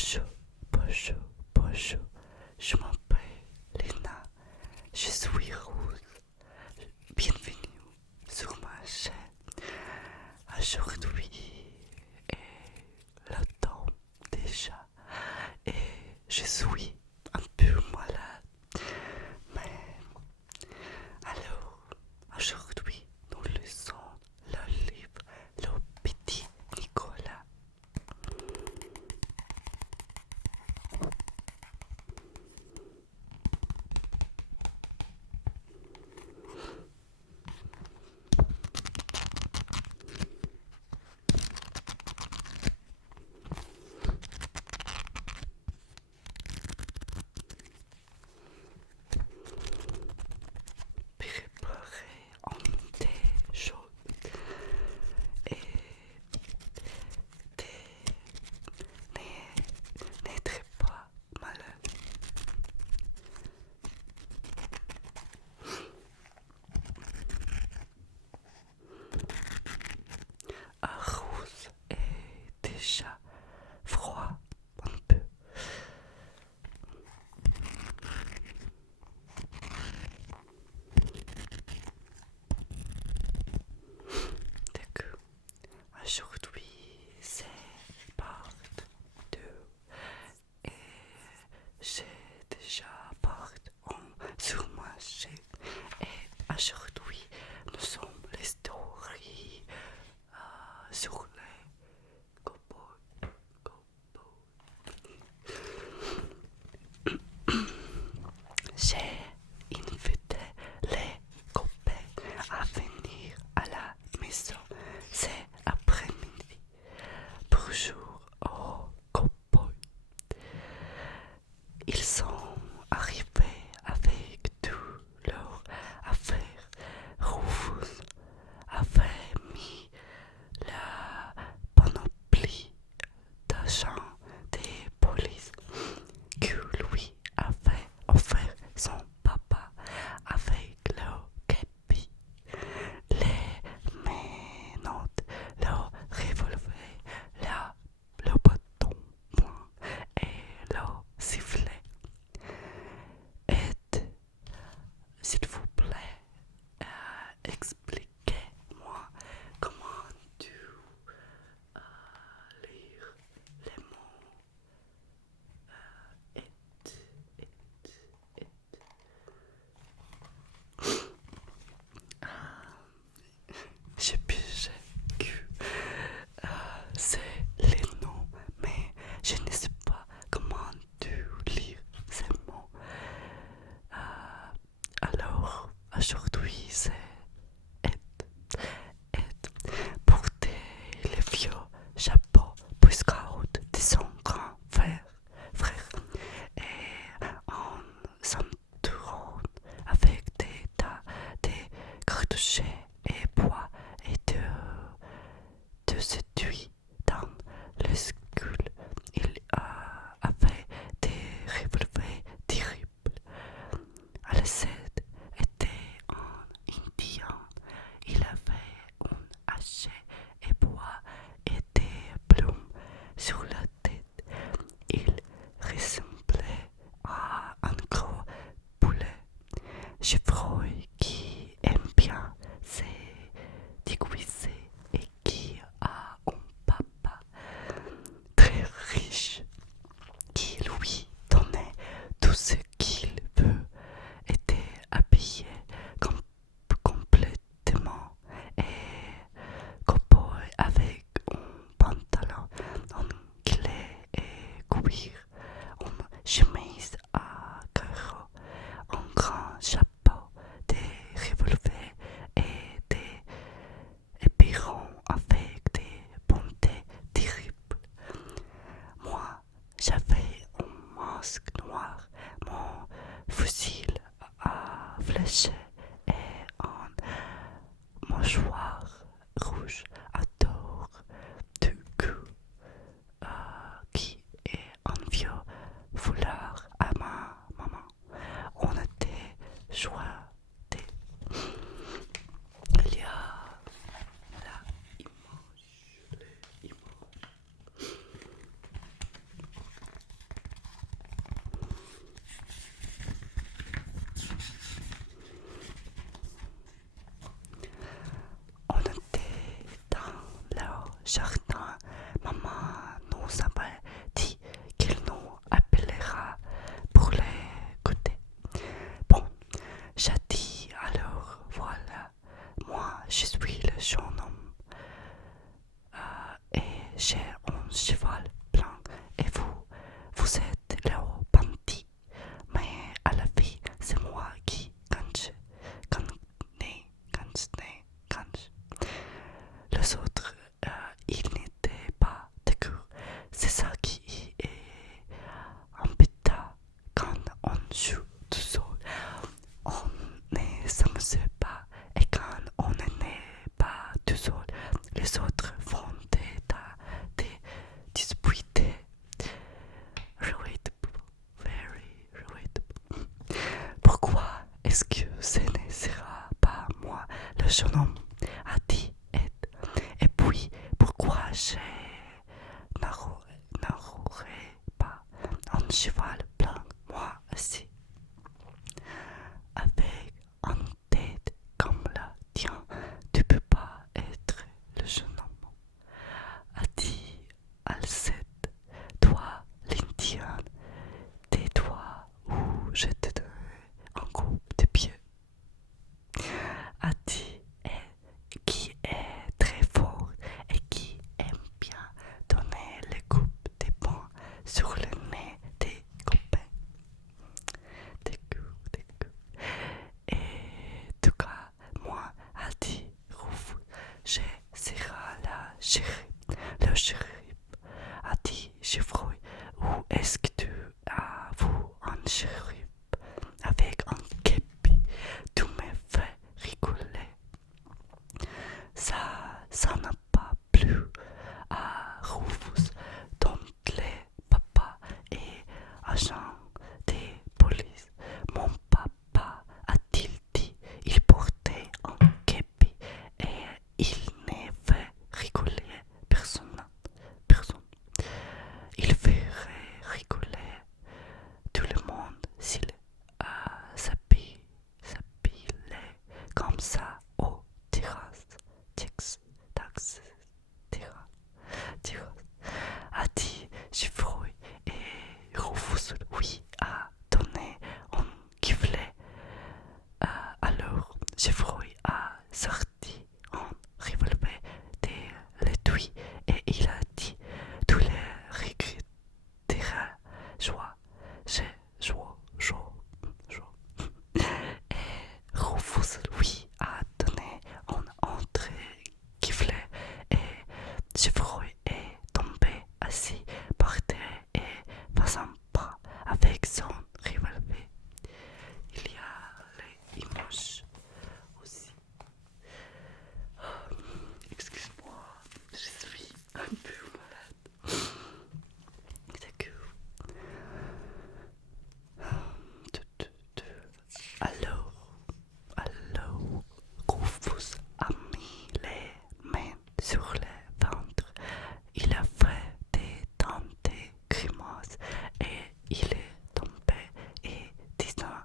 Bonjour, bonjour, bonjour. Je m'appelle Lena. Je suis Rose. Bienvenue sur ma chaîne. Aujourd'hui est le temps déjà et je suis un peu malade. Mais alors, aujourd'hui, nous lisons le livre Le Petit Nicolas. Préparez un thé chaud et n'êtes pas malade. Arrose est déjà froid un peu. D'accord. Aujourd'hui, c'est part 2 et j'ai déjà part sur ma chaîne. Et aujourd'hui, nous sommes les stories sur les cowboys. J'ai invité les copains à venir à la maison cet après-midi. Bonjour aux cowboys. Ils sont arrivés avec toutes leurs affaires. Rufus avait mis la panoplie d'agents des polices que lui avait offert son papa avec leur képi, les menottes, leur revolver, le bâton point et leur sifflet. Et s'il vous plaît, expliquez-moi comment tu lire les mots et, et, j'ai pigé que c'est les noms, mais je ne sais pas comment tu lire ces mots. Alors, aujourd'hui, c'est porter les vieux chapeaux Boy Scout de son grand frère et en s'entourant avec des tas de cartouches et bois et de séduits dans le school. Il avait des revolvers terribles. À la scène était un indien. Il avait une hache et bois et des plumes sur la tête. Il ressemblait à un gros poulet. Chevreuil qui aime bien se déguiser et qui a un papa très riche qui lui donnait tout ce qu'il veut, était habillé complètement et cowboy avec un pantalon en gilet et cuir, une chemise à carreaux, un grand chapeau, des revolvers et des épirons avec des pointées terribles. Moi, j'avais un masque noir, mon fusil à flèche et un mouchoir rouge à tour du cou qui est un vieux foulard à ma maman. On était choisi. Il y a la image, jeune homme a dit et puis pourquoi je n'aurais pas un cheval blanc moi aussi, avec une tête comme la tienne, tu peux pas être le jeune homme, a dit Alcette. Toi, l'Indien, tais-toi ou je te donnerai un coup de pied, a dit qui est très fort et qui aime bien donner les coupes des poings sur le nez des copains. Des coups. Et en tout cas, moi, a dit Rufus, je serai le shérif, a dit Geoffroy. Où est-ce que tu as vu un shérif avec un képi? Tu me fais rigoler. Ça n'a pas plu à Rufus, dont les papas et agents de police. Mon papa, a-t-il dit, il portait un képi et il ne fait rigoler personne. Il ferait rigoler tout le monde s'il s'habillait comme ça aux terrasses. Taxes, terrasses, a dit Geoffroy, et Rufus lui a donné un giflet. Alors Geoffroy a sorti un revolver de l'étui et il a dit tous les regretteras joie. Et Rufus lui a donné un autre giflet et Geoffroy est tombé assis par terre et faisant pas avec son revolver. Il y a les images aussi. Excuse-moi, je suis un peu malade. D'accord. Alors, Rufus a mis les mains sur le ventre. Il a fait des tantes grimaces et il est tombé et disant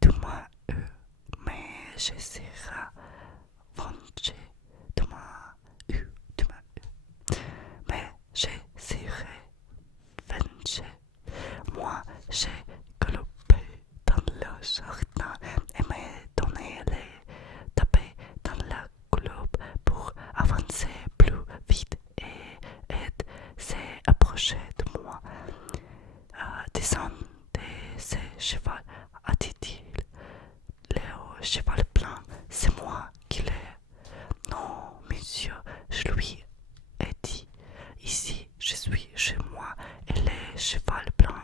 tu m'as eu, mais je serai vengé. Tu m'as eu, mais je serai vengé. Moi, j'ai galopé dans le jardin et me donné les taper dans la globe pour avancer plus vite et Ed s'est approché de moi. Descendez ce cheval, a dit-il. Le cheval blanc, c'est moi qui l'ai. Non, monsieur, je lui ai dit. Ici, je suis chez moi et le cheval blanc,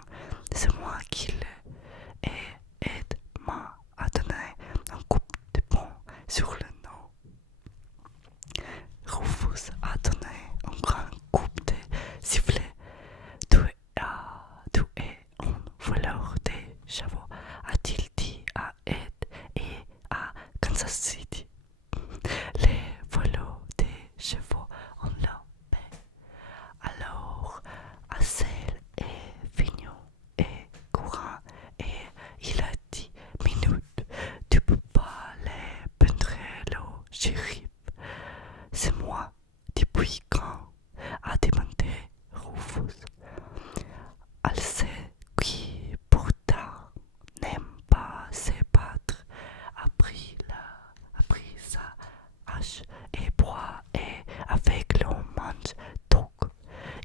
c'est moi qui l'ai. Et Ed m'a donné un coup de poing sur le nez. Rufus a donné un grand coup de sifflet. Tu es un voleur de chevaux, a-t-il dit à Ed et à Kansas City. Les voleurs de chevaux ont la paix. Alors, Hassel est venu et courant et il a dit minute, tu peux pas les peindre le shérif. C'est moi, depuis quand? A demandé Rufus. Alceste, qui pourtant n'aime pas se battre, a pris sa hache et bois et avec le manche donc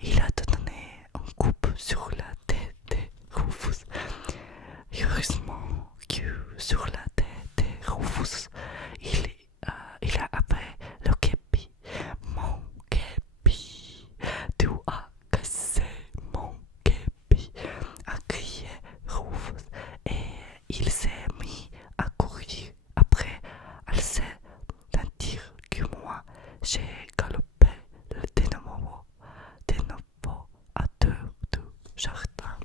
il a donné un coup sur la tête de Rufus. Heureusement que sur la tête de Rufus il avait le képi. Mon képi, tu as cassé mon képi, a crié Rufus et il s'est mis à courir après Alceste, tandis que moi j'ai galopé de nouveau à dehors du jardin.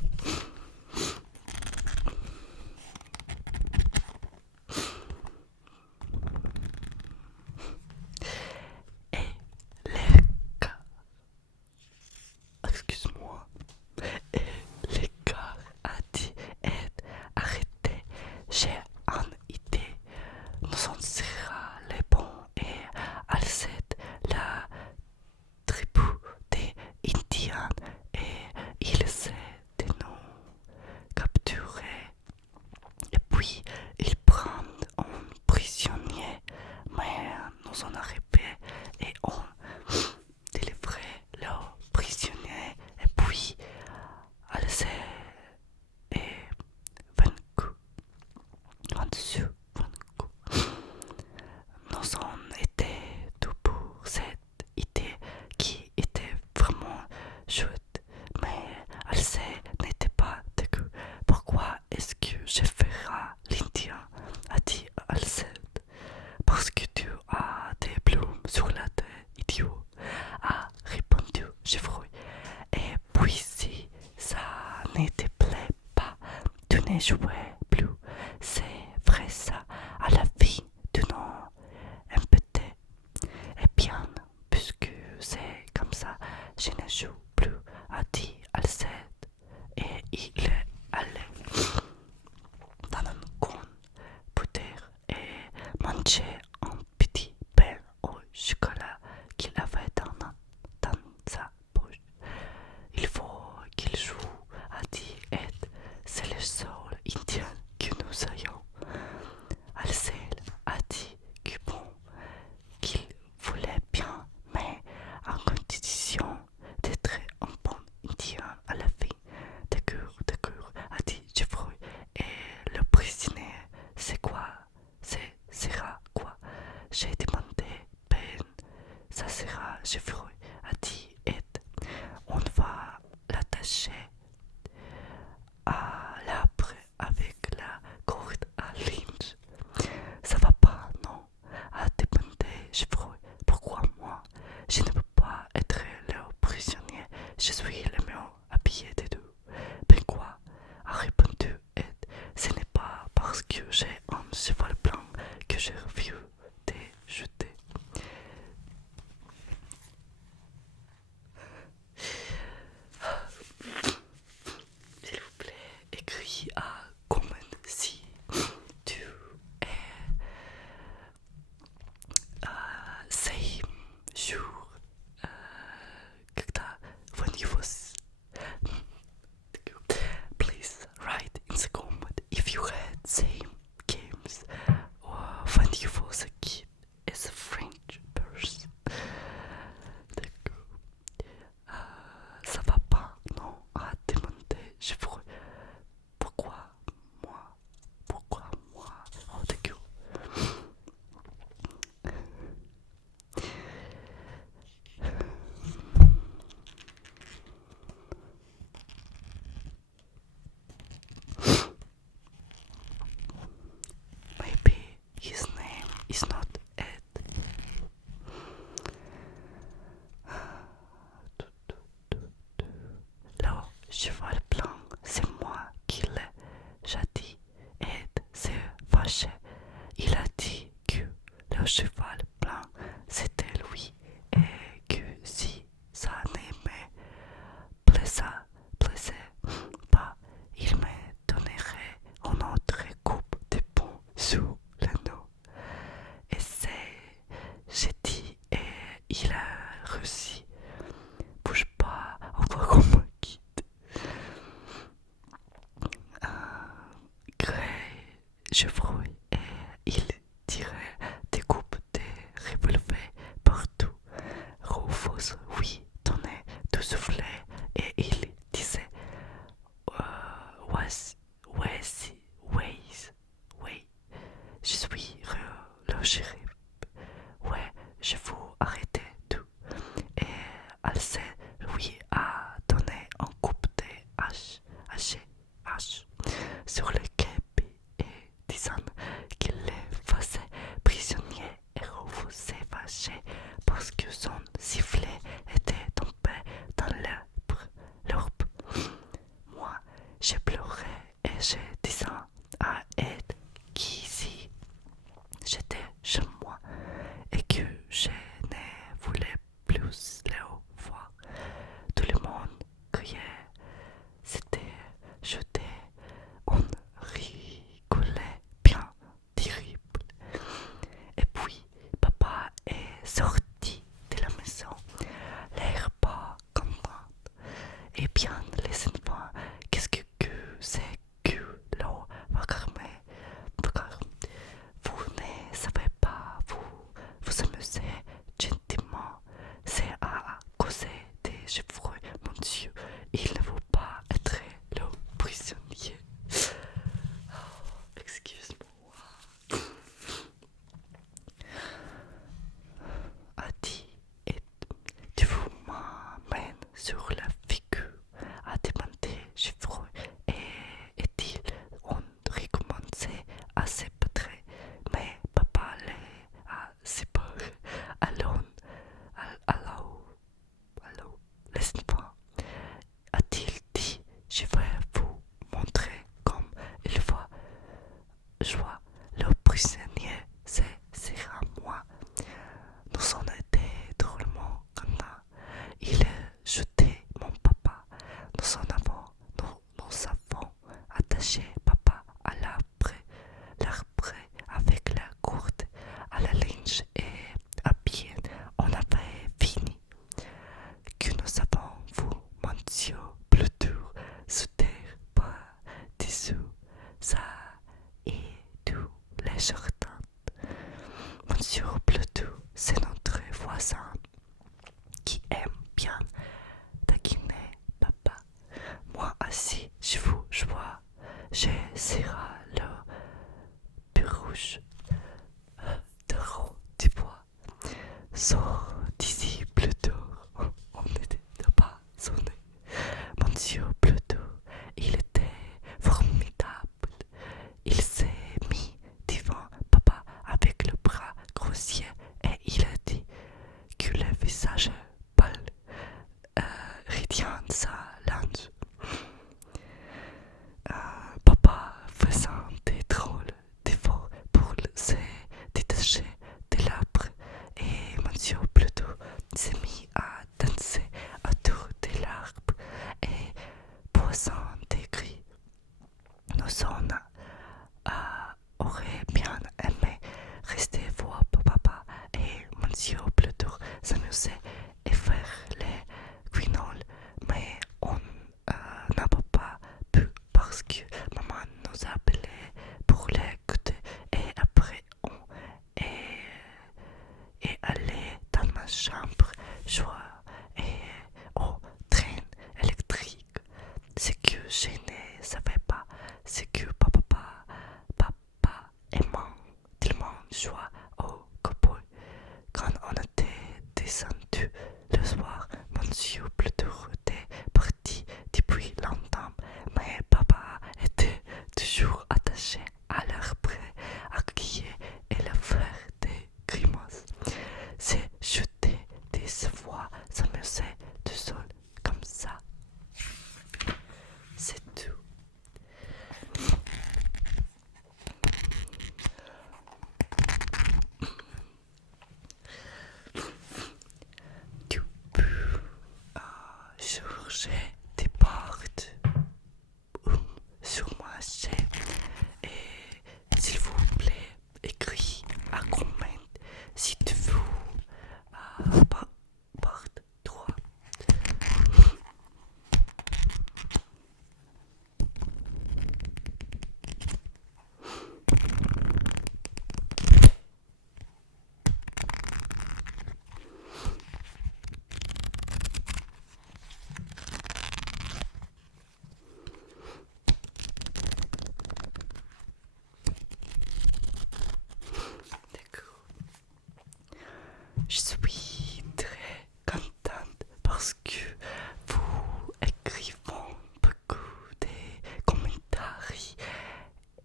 ne te plaît pas, tu ne jouais plus. C'est vrai ça, à la vie, tu n'en impétais. Eh bien, puisque c'est comme ça, je ne joue plus, a dit Alceste. Et il est allé dans un coin peut-être et manger un petit pain au chocolat qu'il avait dans sa poche. Il faut qu'il joue, a dit Ed. C'est le seul indien que nous ayons. Alcel a dit que bon, qu'il voulait bien, mais en condition d'être un bon indien à la fin. D'accord, a dit Geoffroy. Et le prisonnier, c'est quoi? Sera quoi? J'ai demandé. Ben, ça sera Geoffroy, a dit Ed. On va l'attacher à l'arbre avec la corde à linge. Ça va pas, non? A demandé Geoffroy. Pourquoi moi? Je ne peux pas être leur prisonnier. Je suis le mieux habillé des deux. Ben quoi? A répondu Ed. Ce n'est pas parce que j'ai un cheval blanc que j'ai refusé de jeter. S'il vous plaît, écris à comment si tu es same jour когда when you was please write in the comment if you had same games or when you was a kid as a French person. D'accord. Ça va pas, non? A demandé Geoffroy. Pourquoi moi? Pourquoi moi? Oh d'accord. Maybe his name is not Ed. Le cheval blanc, c'est moi qui l'ai. J'ai dit, Ed s'est fâché. Il a dit que le cheval blanc, c'était lui et que si ça ne me plaisait pas, il me donnerait une autre coupe de pont sous le nez. Et j'ai dit, et il a reçu. Bouge pas, on voit qu'on me quitte. Grey, Geoffroy, et il tirait des coupes de revolver partout. Rufus, oui, tenait tout soufflé, et il disait oui, je suis le shérif. Ouais, je vous arrêter tout. Et Alceste lui a donné un coup de hache sur le quai et disant qu'il le faisait prisonnier et Rufus s'est fâché parce que son sifflet était tombé dans l'herbe. Moi, j'ai pleuré et j'ai dit à Ed qu'ici j'étais chez moi et que je ne voulais plus le voir. Tout le monde criait, c'était jeté, on rigolait bien terrible. Et puis papa est sorti de la maison, l'air pas content. Eh bien les enfants, qu'est-ce que c'est que l'eau va calmer? Vous ne savez pas, vous amusez gentiment. C'est à cause des cheveux, mon Dieu. Il ne faut pas être le prisonnier. Oh, excuse-moi. A dit, et tu vous m'emmènes sur la figure, a demandé Geoffroy, et est-il on recommençait à se battre, mais papa les a séparés. Alors, les enfants, a-t-il dit, je vais Monsieur Pluto, il était formidable. Il s'est mis devant papa avec le bras grossier et il a dit que le visage pâle retient sa langue. Papa faisant des drôles d'efforts pour se détacher de l'arbre et Monsieur Pluto s'est mis à danser autour de l'arbre et posant des cris. Nous aurait bien aimé rester voir papa et Monsieur Pluto s'amuser et faire les guignols, mais on n'a pas pu parce que maman nous appelait pour l'écouter et après on est allé dans ma chambre jouer au train électrique. Ce que je ne savais pas, c'est que papa et moi, tellement jouait au cowboy. Quand on était descendu le soir, Monsieur Pluto était parti depuis longtemps, mais papa était toujours attaché à l'arbre à crier et le faire des grimaces. C'est jeter des voix, s'amuser tout seul comme ça. C'est tout. Tu peux changer des portes sur ma chaîne et s'il vous plaît écris un comment si tu veux porte 3. D'accord. Je suis très contente parce que vous écrivez beaucoup de commentaires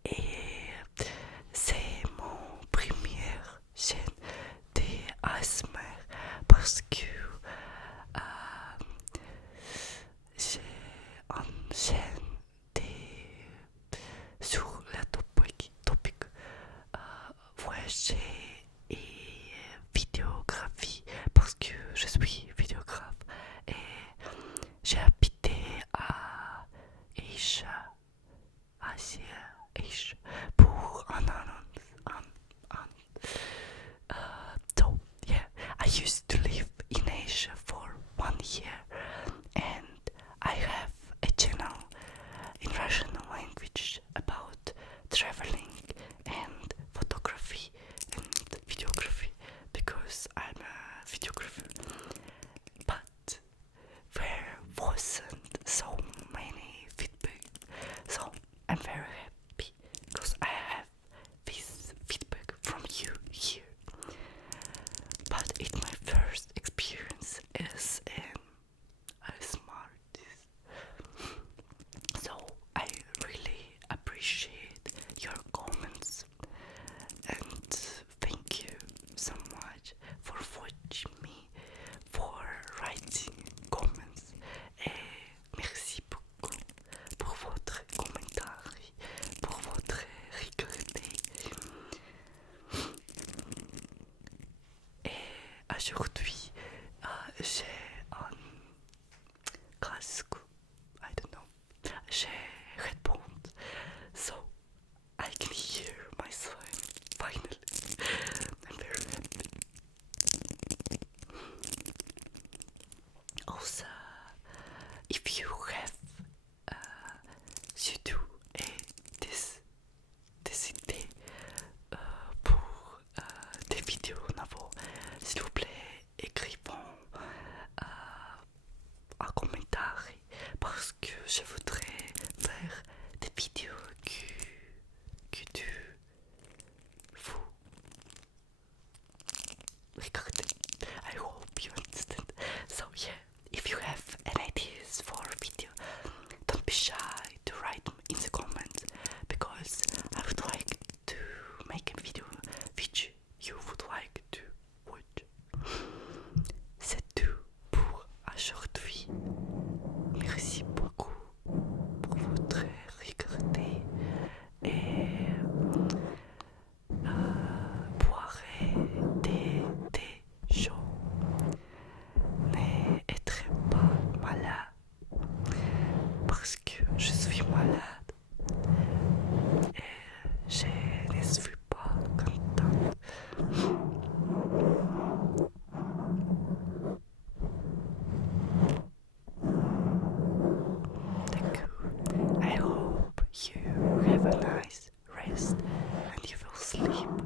et c'est mon première chaîne d'ASMR parce que j'ai une chaîne sur le topic voyager et vidéographie parce que je suis vidéographe et j'ai habité à Asia pour un an. So yeah, I used to live in Asia for 1 year and I have a channel in Russian language about traveling and photography and videography because I'm a videographer. But there wasn't so many feedback, so I'm very happy because I have this feedback from you here. But it's my first experience as an artist, so I really appreciate your comments and thank you so much for watching me, for writing comments et merci beaucoup pour votre commentaire je suis malade et je ne suis pas contente. D'accord. I hope you have a nice rest and you will sleep